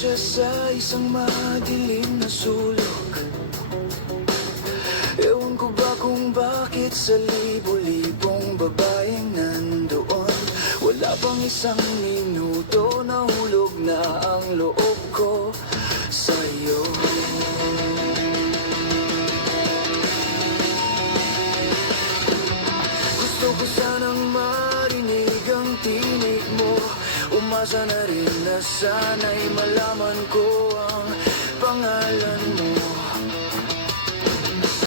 siya sa isang madilim na sulok. Ewan ko ba kung bakit sa libo-libong babaeng nandoon, wala pang isang minuto nahulog na ang loob ko sa'yo. Gusto ko sanang marinig ang tinig mo, umasa na rin na sana'y malaman ko ang pangalan